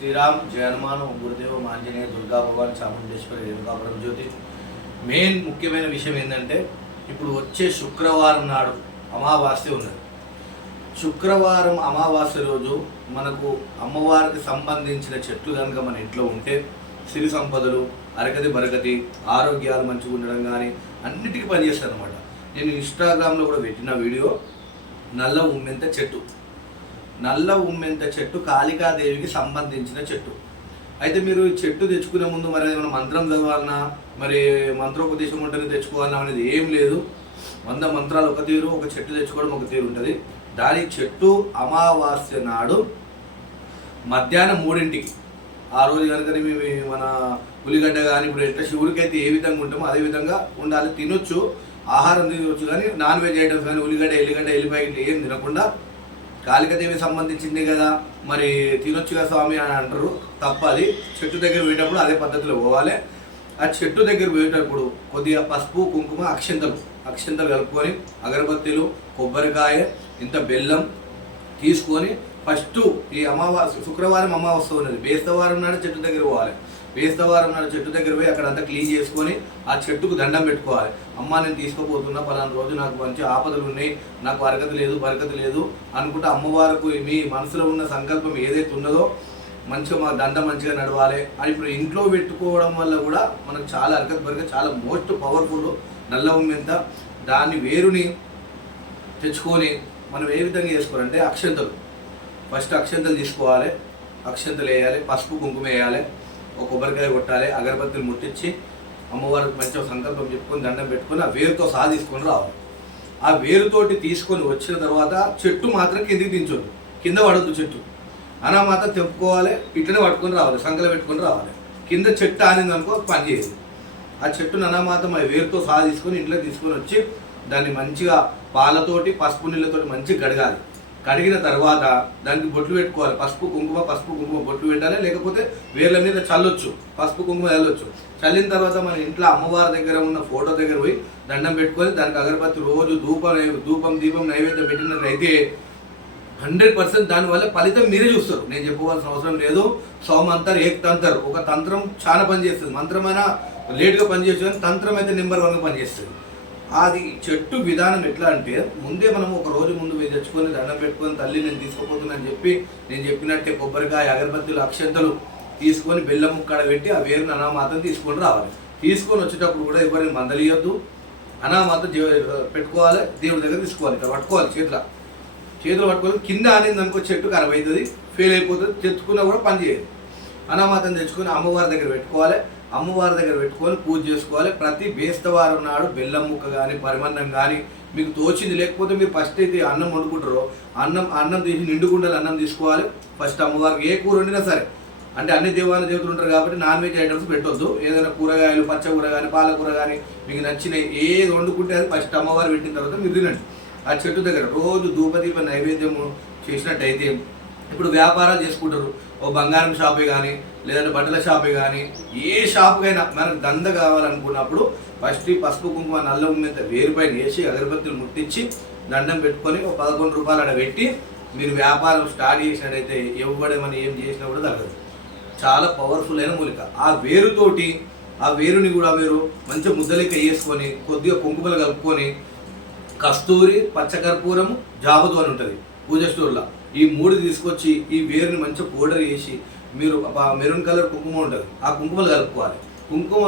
శ్రీరామ్, జయ హనుమాన్, గురుదేవ, ఆంజనేయ, దుర్గా భగవాన్, చాముండేశ్వరి, రేణుకాపురం జ్యోతి. మెయిన్ ముఖ్యమైన విషయం ఏంటంటే ఇప్పుడు వచ్చే శుక్రవారం నాడు అమావాస్య ఉన్నది. శుక్రవారం అమావాస్య రోజు మనకు అమ్మవారికి సంబంధించిన చెట్లు కనుక మన ఇంట్లో ఉంటే సిరి సంపదలు, అరగతి బరగతి, ఆరోగ్యాలు మంచిగా ఉండడం కానీ అన్నిటికీ పనిచేస్తారు అనమాట. నేను ఇన్స్టాగ్రామ్లో కూడా పెట్టిన వీడియో నల్ల ఉమ్మెంత చెట్టు. నల్ల ఉమ్మెంత చెట్టు కాళికాదేవికి సంబంధించిన చెట్టు. అయితే మీరు ఈ చెట్టు తెచ్చుకునే ముందు మరి ఏమైనా మంత్రం చదవాలన్నా, మరి మంత్రోపదేశం ఉంటుంది తెచ్చుకోవాలన్నా అనేది ఏం లేదు. 100 మంత్రాలు ఒక తీరు, ఒక చెట్టు తెచ్చుకోవడం ఒక తీరు ఉంటుంది. దాని చెట్టు అమావాస్య నాడు మధ్యాహ్నం 3ంటికి, ఆ రోజు కనుక మన ఉల్లిగడ్డ కానీ ఇప్పుడు ఎట్లా శివుడికి అయితే ఏ విధంగా ఉంటామో అదే విధంగా ఉండాలి. తినొచ్చు, ఆహారం తినవచ్చు, కానీ నాన్ వెజ్ ఐటమ్స్ కానీ ఉల్లిగడ్డ, ఎల్లిపాయ ఇట్లా ఏం తినకుండా, కాళికాదేవి సంబంధించింది కదా మరి తినొచ్చు కదా స్వామి అని అంటారు. తప్పది. చెట్టు దగ్గర పోయేటప్పుడు అదే పద్ధతిలో పోవాలి. ఆ చెట్టు దగ్గర పోయేటప్పుడు కొద్దిగా పసుపు, కుంకుమ, అక్షంతలు కలుపుకొని, అగరబత్తీలు, కొబ్బరికాయ, ఇంత బెల్లం తీసుకొని ఫస్ట్ ఈ అమావాస్య శుక్రవారం అమావాస్య ఉన్నది, బేస్తవారం నాడు చెట్టు దగ్గర పోవాలి. బేస్తవారం నాడు చెట్టు దగ్గర పోయి అక్కడ అంతా క్లీన్ చేసుకొని ఆ చెట్టుకు దండం పెట్టుకోవాలి. అమ్మ, నేను తీసుకుపోతున్నా, పలానా రోజు నాకు మంచి ఆపదలు ఉన్నాయి, నాకు బరకత లేదు అనుకుంటే అమ్మవారికి మీ మనసులో ఉన్న సంకల్పం ఏదైతే ఉన్నదో మంచిగా మా దండం మంచిగా నడవాలి అని ఇప్పుడు ఇంట్లో పెట్టుకోవడం వల్ల కూడా మనకు చాలా బరకత చాలా మోస్ట్ పవర్ఫుల్ నల్ల ఉమ్మెంత. దాన్ని వేరుని తెచ్చుకొని మనం ఏ విధంగా చేసుకోవాలంటే ఫస్ట్ అక్షంతలు తీసుకోవాలి, అక్షంతలు వేయాలి, పసుపు కుంకుమ వేయాలి, ఒక కొబ్బరికాయ కొట్టాలి, అగరబత్తులు ముట్టించి అమ్మవారికి మంచిగా సంకల్పం చెప్పుకొని దండం పెట్టుకొని ఆ వేరుతో సహా తీసుకొని రావాలి. ఆ వేరుతోటి తీసుకొని వచ్చిన తర్వాత చెట్టు మాత్రం కిందికి దించొద్దు, కింద పడద్దు. చెట్టు అనా మాత్రం తెంపుకోవాలి, ఇట్లనే పట్టుకొని రావాలి, సంకలు పెట్టుకొని రావాలి. కింద చెట్టు ఆనింది అనుకో పని చేయదు. ఆ చెట్టును అనామాతం ఆ వేరుతో సహా తీసుకొని ఇంట్లో తీసుకొని వచ్చి దాన్ని మంచిగా పాలతోటి, పసుపు నీళ్ళతోటి మంచిగా కడగాలి. కడిగిన తర్వాత దానికి బొట్లు పెట్టుకోవాలి. పసుపు కుంకుమ బొట్లు పెట్టాలి, లేకపోతే వేర్ల మీద చల్లొచ్చు, పసుపు కుంకుమ చల్లొచ్చు. చల్లిన తర్వాత మన ఇంట్లో అమ్మవారి దగ్గర ఉన్న ఫోటో దగ్గర పోయి దండం పెట్టుకొని దానికి అగరబత్తి రోజు ధూపం దీపం నైవేద్యం పెట్టినట్లయితే 100% దానివల్ల ఫలితం మీరే చూస్తారు. నేను చెప్పుకోవాల్సిన అవసరం లేదు. సౌమంతర్ ఏక్ తంతర్, ఒక తంత్రం చాలా పనిచేస్తుంది. మంత్రమైనా లేట్గా పనిచేస్తుంది, కానీ తంత్రం అయితే నెంబర్ 1గా పనిచేస్తుంది. అది చెట్టు విధానం ఎట్లా అంటే ముందే మనం ఒక రోజు ముందు తెచ్చుకొని దండం పెట్టుకొని తల్లి నేను తీసుకుపోతున్నా అని చెప్పి నేను చెప్పినట్టే కొబ్బరికాయ, అగరబత్తులు, అక్షంతలు తీసుకొని బెల్లం ముక్కడ పెట్టి ఆ వేరుని అనామాతం తీసుకొని రావాలి. తీసుకొని వచ్చేటప్పుడు కూడా ఎవరిని మందలియొద్దు, అనామాతం పెట్టుకోవాలి, దేవుడి దగ్గర తీసుకోవాలి. ఇక్కడ పట్టుకోవాలి, చేతులు పట్టుకోవాలి. కింద ఆనింది అనుకో చెట్టు ఖరాబ్ అవుతుంది, ఫెయిల్ అయిపోతుంది, తెచ్చుకున్నా కూడా పని చేయదు. అనామాతం తెచ్చుకొని అమ్మవారి దగ్గర పెట్టుకోవాలి. అమ్మవారి దగ్గర పెట్టుకొని పూజ చేసుకోవాలి. ప్రతి బేస్తవారం నాడు బెల్లం ముక్క కానీ పరిమన్నం కానీ మీకు తోచింది, లేకపోతే మీరు ఫస్ట్ అయితే అన్నం వండుకుంటారో అన్నం తీసి నిండుగుండలు అన్నం తీసుకోవాలి. ఫస్ట్ అమ్మవారికి ఏ కూర వండినా సరే, అంటే అన్ని దేవతలు ఉంటారు కాబట్టి నాన్ వెజ్ ఐటమ్స్ పెట్టొద్దు. ఏదైనా కూరగాయలు, పచ్చకూర కానీ పాలకూర కానీ మీకు నచ్చినవి ఏది వండుకుంటే అది ఫస్ట్ అమ్మవారు పెట్టిన తర్వాత మీరు తినండి. ఆ చెట్టు దగ్గర రోజు ధూపదీప నైవేద్యం చేసినట్టయితే, ఇప్పుడు వ్యాపారాలు చేసుకుంటారు, ఓ బంగారం షాపే కానీ లేదంటే బట్టల షాపే కానీ ఏ షాపుకైనా మనకు దంద కావాలనుకున్నప్పుడు ఫస్ట్ పసుపు కుంకుమ నల్ల ఉమ్మెంత వేరుపైన వేసి అగరబత్తులు ముట్టించి దండం పెట్టుకొని ఒక 11 రూపాయలు అక్కడ పెట్టి మీరు వ్యాపారం స్టార్ట్ చేసినట్టయితే ఎవడేమని ఏం చేసినా కూడా తగ్గదు. చాలా పవర్ఫుల్ అయిన మూలిక. ఆ వేరుని కూడా మీరు మంచిగా ముద్దలెక్క వేసుకొని కొద్దిగా కుంకుమలు కలుపుకొని కస్తూరి, పచ్చకర్పూరము, జాబుదు అని ఉంటుంది పూజ స్టోర్లో, ఈ 3 తీసుకొచ్చి ఈ వేరుని మంచిగా పౌడర్ చేసి మీరు మెరూన్ కలర్ కుంకుమ ఉంటుంది, ఆ కుంకుమలు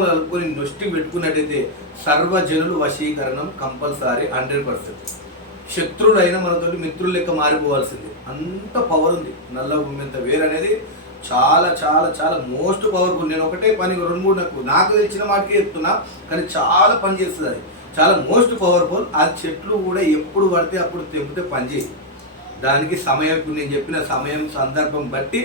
కలుపుకొని నొష్టి పెట్టుకున్నట్టయితే సర్వజనులు వశీకరణం కంపల్సరీ 100%. శత్రువులైన మనతోటి మిత్రులు లెక్క మారిపోవాల్సింది, అంత పవర్ ఉంది నల్ల ఉమ్మెంత వేరు అనేది. చాలా చాలా చాలా మోస్ట్ పవర్ఫుల్. నేను ఒకటే పని 2-3 నాకు తెలిసిన మాటకే చెప్తున్నా, కానీ చాలా పని చేస్తుంది. అది చాలా మోస్ట్ పవర్ఫుల్. ఆ చెట్లు కూడా ఎప్పుడు పడితే అప్పుడు తెంపితే పని చేయదు. దానికి సమయం, నేను చెప్పిన సమయం సందర్భం బట్టి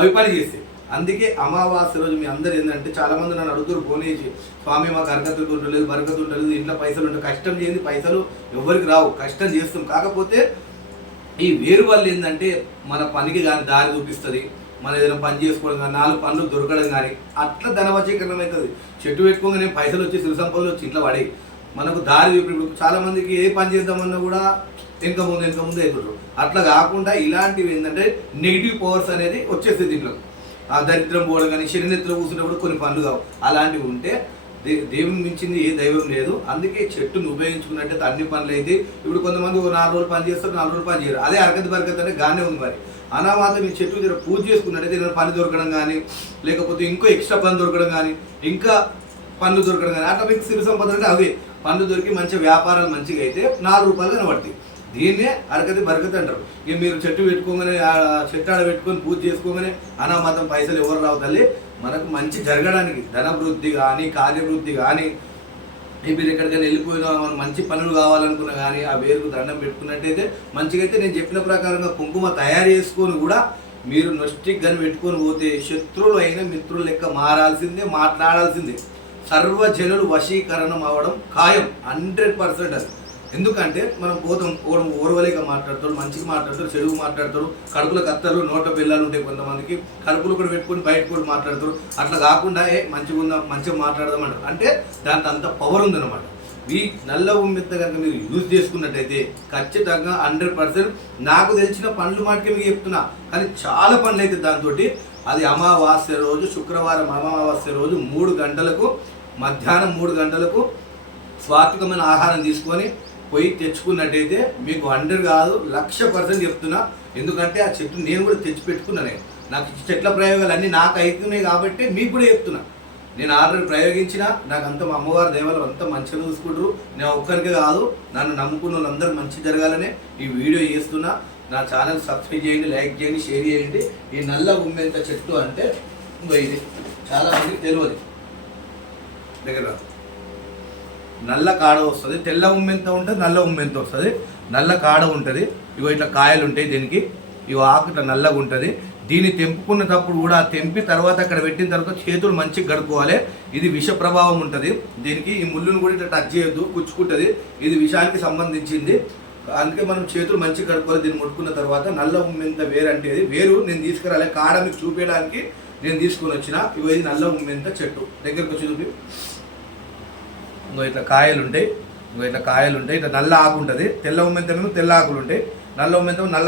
అవి పని చేస్తాయి. అందుకే అమావాస్య రోజు మీ అందరు ఏంటంటే చాలామంది నన్ను అడుగుతారు ఫోన్ చేసి, స్వామి మాకు బరకతు ఉండలేదు, ఇంట్లో పైసలు ఉంటే కష్టం చేయండి, పైసలు ఎవరికి రావు, కష్టం చేస్తాం. కాకపోతే ఈ వేరు వల్ల ఏంటంటే మన పనికి కానీ దారి చూపిస్తుంది, మన ఏదైనా పని చేసుకోవడం కానీ 4 పనులు దొరకడం కానీ అట్లా ధనవశీకరణం అవుతుంది. చెట్టు పెట్టుకోగానే పైసలు వచ్చి సిరి సంపదలు వచ్చి ఇంట్లో పడి మనకు దారి చూపి. చాలా మందికి ఏ పని చేద్దామన్నా కూడా వెనక ముందు అవుతుంటారు. అట్లా కాకుండా ఇలాంటివి ఏంటంటే నెగిటివ్ పవర్స్ అనేది వచ్చేస్తుంది దీంట్లో. ఆ దరిద్రం పోవడం కానీ శరీరెత్తులో కూర్చున్నప్పుడు కొన్ని పనులు కావు. అలాంటివి ఉంటే దేవుని మించింది ఏ దైవం లేదు. అందుకే చెట్టును ఉపయోగించుకున్నట్టయితే అన్ని పనులు అయితే. ఇప్పుడు కొంతమంది 4 రోజులు పని చేస్తారు, 4 రోజులు పని చేయరు. అదే అరగతి బరకత అంటే గానే ఉంది. మరి అనామాతం ఈ చెట్టు దగ్గర పూజ చేసుకున్నట్టయితే ఏదైనా పని దొరకడం కానీ, లేకపోతే ఇంకో ఎక్స్ట్రా పని దొరకడం కానీ, ఇంకా పనులు దొరకడం కానీ, అట్లా మీకు సిరి సంపద అంటే అవే పనులు దొరికి మంచి వ్యాపారాలు మంచిగా అయితే 4 రూపాయలు కనబడతాయి. దీన్నే అరగతి బరకతి అంటారు. ఇక మీరు చెట్టు పెట్టుకోగానే చెట్టు ఆడ పెట్టుకొని పూజ చేసుకోగానే అనామాతం పైసలు ఎవరు రావు తల్లి. మనకు మంచి జరగడానికి ధనవృద్ధి కానీ, కార్యవృద్ధి కానీ, మీరు ఎక్కడికైనా వెళ్ళిపోయినా మనం మంచి పనులు కావాలనుకున్నా కానీ ఆ వేరుకు దండం పెట్టుకున్నట్టయితే మంచిగా అయితే నేను చెప్పిన ప్రకారంగా కుంకుమ తయారు చేసుకొని కూడా మీరు నొస్టిక్ గని పెట్టుకొని పోతే శత్రువులు అయిన మిత్రులు లెక్క మారాల్సిందే, మాట్లాడాల్సిందే. సర్వజనులు వశీకరణం అవ్వడం ఖాయం, 100% అది. ఎందుకంటే మనం పోతాం, ఓర్వలేక మాట్లాడతాడు, మంచిగా మాట్లాడతాడు, చెడుగు మాట్లాడతాడు, కడుపుల కత్తలు నోట పిల్లలు ఉంటాయి కొంతమందికి, కడుపులు కూడా పెట్టుకొని బయట కూడా మాట్లాడతారు. అట్లా కాకుండా మంచిగా ఉందాం, మంచిగా మాట్లాడదాం అంటారు. అంటే దాంట్లో అంత పవర్ ఉందన్నమాట. ఈ నల్ల ఉమ్మెత్త కనుక మీరు యూజ్ చేసుకున్నట్టయితే ఖచ్చితంగా 100%. నాకు తెలిసిన పనులు మాటకే మీకు చెప్తున్నా, కానీ చాలా పనులు అయితే దాంతో. అది అమావాస్య రోజు, శుక్రవారం అమావాస్య రోజు 3 గంటలకు, మధ్యాహ్నం 3 గంటలకు సాత్వికమైన ఆహారం తీసుకొని పోయి తెచ్చుకున్నట్టయితే మీకు 100 కాదు 1,00,000% చెప్తున్నా. ఎందుకంటే ఆ చెట్టు నేను కూడా తెచ్చి పెట్టుకున్నాను. నాకు చెట్ల ప్రయోగాలు అన్నీ నాకు అవుతున్నాయి కాబట్టి మీకు కూడా చెప్తున్నా. నేను ఆల్రెడీ ప్రయోగించిన, నాకు అంత మా అమ్మవారి దేవాలయం అంతా మంచిగా చూసుకుంటారు. నేను ఒక్కరికే కాదు, నన్ను నమ్ముకున్న వాళ్ళందరూ మంచి జరగాలనే ఈ వీడియో చేస్తున్నా. నా ఛానల్ సబ్స్క్రైబ్ చేయండి, లైక్ చేయండి, షేర్ చేయండి. ఈ నల్ల ఉమ్మెంత చెట్టు అంటే ఇది చాలా మందికి తెలియదు. దగ్గర నల్ల కాడ వస్తుంది, తెల్ల ఉమ్మెంత ఉంటుంది, నల్ల ఉమ్మెంత వస్తుంది. నల్ల కాడ ఉంటుంది, ఇగో ఇట్లా కాయలు ఉంటాయి దీనికి, ఇగో ఆకు ఇట్లా నల్లగా ఉంటుంది. దీన్ని తెంపుకున్నప్పుడు కూడా తెంపి తర్వాత అక్కడ పెట్టిన తర్వాత చేతులు మంచిగా గడుపుకోవాలి. ఇది విష ప్రభావం ఉంటుంది దీనికి. ఈ ముళ్ళును కూడా ఇట్లా టచ్ చేయొద్దు, కుచ్చుకుంటుంది. ఇది విషానికి సంబంధించింది. అందుకే మనం చేతులు మంచిగా కడుక్కోవాలి. దీన్ని ముట్టుకున్న తర్వాత నల్ల ఉమ్మెంత వేరు అంటే ఇది వేరు నేను తీసుకురాలే, కాడ మీకు చూపించడానికి నేను తీసుకొని వచ్చిన. ఇగో ఇది నల్ల ఉమ్మెంత చెట్టు. దగ్గరకు వచ్చి చూపి. ఇంకో ఇట్లా కాయలు ఉంటాయి, ఇట్లా నల్ల ఆకు ఉంటుంది. తెల్ల ఉమ్మెంతమేమో తెల్ల ఆకులు ఉంటాయి, నల్ల ఉమ్మెంతమో నల్ల